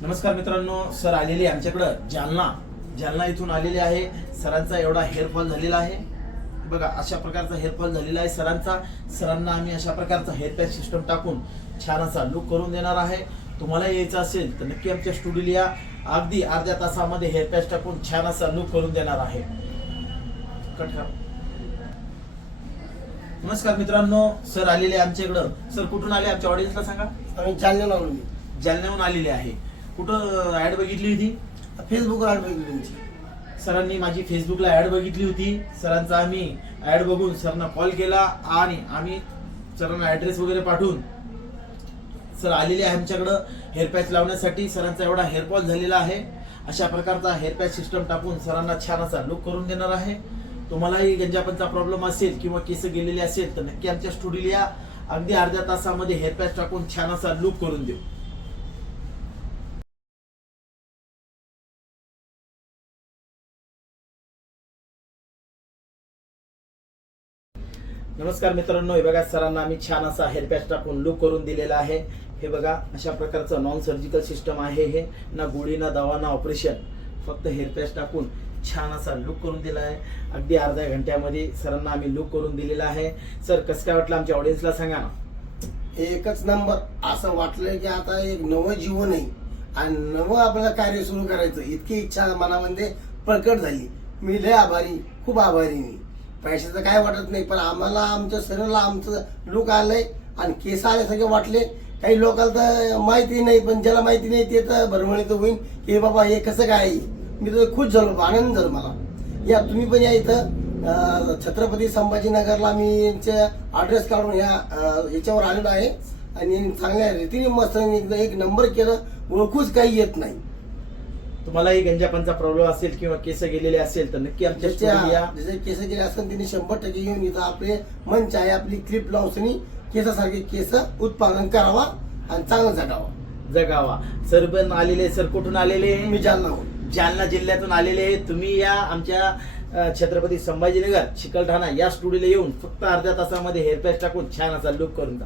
नमस्कार मित्रांनो, सर आलेले आमच्याकडं जालना इथून आलेले आहे। सरांचा एवढा हेअरफॉल झालेला आहे बघा, अशा प्रकारचा हेअरफॉल झालेला आहे सरांना आम्ही अशा प्रकारचा हेअर पॅच सिस्टम टाकून छान असा लुक करून देणार आहे। तुम्हाला यायचं असेल तर नक्की आमच्या स्टुडिओला या। अगदी अर्ध्या तासामध्ये हेअर पॅच टाकून छान असा लुक करून देणार आहे। कट करा। नमस्कार मित्रांनो, सर आलेले आमच्याकडं। सर कुठून आले, आमच्या ऑडियन्सला सांगा। आम्ही जालन्याहून आलेले आहे। कुठं ऍड बघितली होती? फेसबुकवर ऍड बघितली तुमची। सरांनी माझी फेसबुकला ऍड बघितली होती। सरांचा आम्ही ऍड बघून सरांना कॉल केला आणि आम्ही सरांना ऍड्रेस वगैरे पाठवून सर आलेले आहे आमच्याकडं हेअर पॅच लावण्यासाठी। सरांचा एवढा हेअरफॉल झालेला आहे, अशा प्रकारचा हेअर पॅच सिस्टम टाकून सरांना छान असा लुक करून देणार आहे। तुम्हालाही गंजापनचा प्रॉब्लेम असेल किंवा केस गेलेले असेल तर नक्की आमच्या स्टुडिओला या। अगदी अर्ध्या तासामध्ये हेअर पॅच टाकून छान असा लुक करून देऊ। नमस्कार मित्रांनो, हे बघा सरांना आम्ही छान असा हेअर पॅच टाकून लुक करून दिलेला आहे। हे बघा अशा प्रकारचं नॉन सर्जिकल सिस्टम आहे। हे ना गोळी ना दवा ना ऑपरेशन, फक्त हेअर पॅच टाकून छान असा लुक करून दिला आहे। अगदी अर्ध्या घंट्यामध्ये सरांना आम्ही लुक करून दिलेला आहे। सर कसं काय वाटलं आमच्या ऑडियन्सला सांगा ना। एकच नंबर, असं वाटलं की आता एक नवं जीवन आहे आणि नवं आपल्याला कार्य सुरू करायचं, इतकी इच्छा मनामध्ये प्रकट झाली। मी लय आभारी, खूप आभारी मी। पैशाचं काय वाटत नाही, पण आम्हाला आमच्या शरीराला आमचं लुक आलंय आणि केस आल्यासारखे वाटले। काही लोकांना तर माहिती नाही, पण ज्याला माहिती नाही ते तर भरभणीत होईल की बाबा हे कसं काय। मी तर खुश झालो, आनंद झाला मला। या तुम्ही पण या इथं छत्रपती संभाजीनगरला मी ॲड्रेस काढून ह्याच्यावर आलेलो आहे आणि चांगल्या रीतीने मस्त एक नंबर केलं, ओळखूच काही येत नाही। तुम्हालाही गंजापनचा प्रॉब्लेम असेल किंवा केस गेलेले असेल तर नक्की आमच्या स्टुडिओला या। जसे केस गेले असेल तिने 100% येऊन इथं आपले मंच आहे, आपली क्लिप लावून केसासारखे केस उत्पादन करावा आणि चांगलं जगावा। सर पण आलेले। सर कुठून आलेले? मी जालना जिल्ह्यातून आलेले। तुम्ही या आमच्या छत्रपती संभाजीनगर चिकलठाणा या स्टुडिओला येऊन फक्त अर्ध्या तासामध्ये हेअर पॅच टाकून छान असा लुक करून जा।